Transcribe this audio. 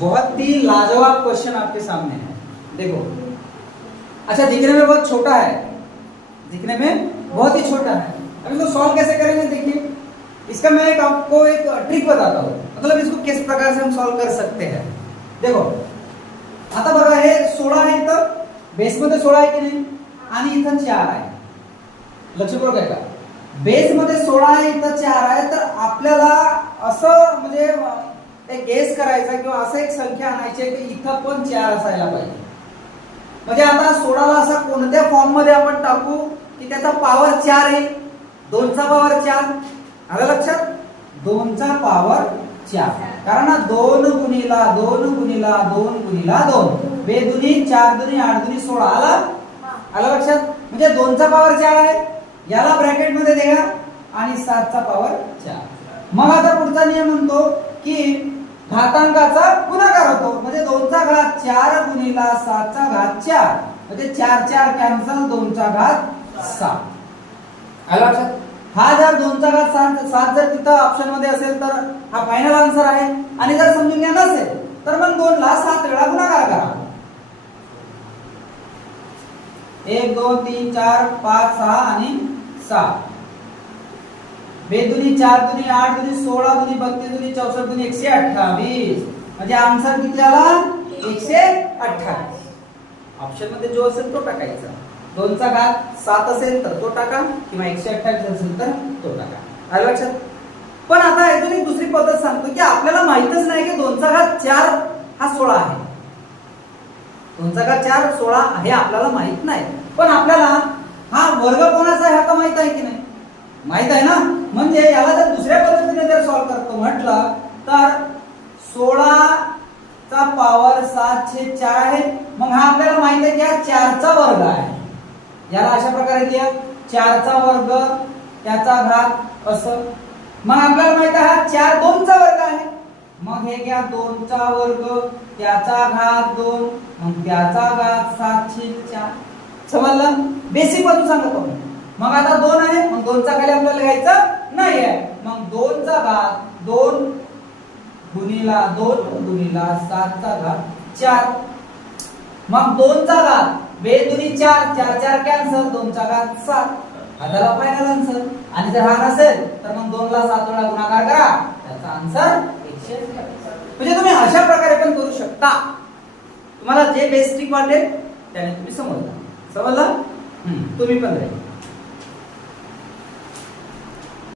बहुत ही लाजवाब क्वेश्चन आपके सामने है। देखो, अच्छा दिखने में बहुत छोटा है, दिखने में बहुत ही छोटा है। अब इसको सॉल्व कैसे करेंगे देखिए, इसका मैं आपको एक ट्रिक बताता हूँ, मतलब इसको किस प्रकार से हम सॉल्व कर सकते हैं। देखो आता बघा, हे 16 आहे, तर बेस मध्ये 16 आहे की नाही, आणि इथं 4 आहे। लक्षपूर्वक आहे का, बेस मध्ये 16 आहे, इथं 4 आहे, तर आपल्याला असं म्हणजे एक गेस करायचा किंवा असं एक संख्या आणायची आहे की इथं पण 4 असायला पाहिजे। म्हणजे आता 16 ला असा कोणत्या फॉर्म मध्ये आपण टाकू की त्याचा पॉवर 4 येईल, 2 चा पॉवर 4 आलं लक्षात, 2 चा पॉवर 4, कारण 2 गुणिला 2 गुणिला 2 गुणिला 2, 2 दुनी 4 दुनी 8 दुनी 16 आलं लक्षात, म्हणजे 2 चा पॉवर 4 आहे, याला ब्रॅकेट मध्ये द्या आणि 7 चा पॉवर 4। मग आता पुढचा नियम म्हणतो की घातांकाचा गुणाकार होतो, म्हणजे 2 चा घात 4 गुणिला 7 चा घात 4, म्हणजे 4 4 कॅन्सल, 2 चा घात 7 आलं लक्षात। हा जर 2 चा घात 7 जर तिथं ऑप्शन मध्ये असेल तर हा फायनल आन्सर आहे, आणि जर समजून घ्या नसेल तर मग 2 ला 7 वेळा गुणाकार करा, 1 2 3 4 5 6 आणि 7, 2 दुनी 4 दुनी 8 दुनी 16 दुनी 32 दुनी 64 दुनी 128, म्हणजे आन्सर किती आला 128। ऑप्शन मध्ये जो असेल तो टाकायचा, 2 चा घात 7 असेल तर तो टाका, किंवा 128 असेल तर तो टाका, आलं लक्षात। पण आता अजून एक दुसरी पद्धत सांगतो की आपल्याला माहितच नाही की 2 चा घात 4 हा 16 आहे, 2 चा घात 4 16 हे आपल्याला माहित नाही, पण आपल्याला हा वर्ग कोणाचा आहे आता माहित आहे की नाही, माहित आहे ना, म्हणजे याला जर दुसऱ्या पद्धतीने जर सॉल्व करतो म्हटलं तर 16 चा पॉवर 7/4 आहे, मग हा आपल्याला माहित आहे की हा 4 चा वर्ग आहे, याला अशा प्रकारे लिहा 4 चा वर्ग त्याचा घात असं, मग आपल्याला माहित आहे हा 4 2 चा वर्ग आहे, मग हे घ्या 2 चा वर्ग त्याचा घात 2, मग त्याचा घात 7/4, समजलं, बेसिक पासून सांगतो। मग आता 2 आहे, मग 2 चा खाली आपल्याला घ्यायचं नाही आहे, मग 2 चा घात 2 गुणिला 2 गुणिला 7 चा घात 4, मग 2 चा घात 2 दुनी 4 4 4 कॅन्सल, 2 चा घात 7, हा झाला फायनल आन्सर। आणि जर हा नसेल तर मग 2 ला 7 वेळा गुणाकार करा, त्याचा आन्सर 128। म्हणजे तुम्ही अशा प्रकारे पण करू शकता, तुम्हाला जे बेसिक वाटेल त्याने तुम्ही समजलं, तुम्ही पण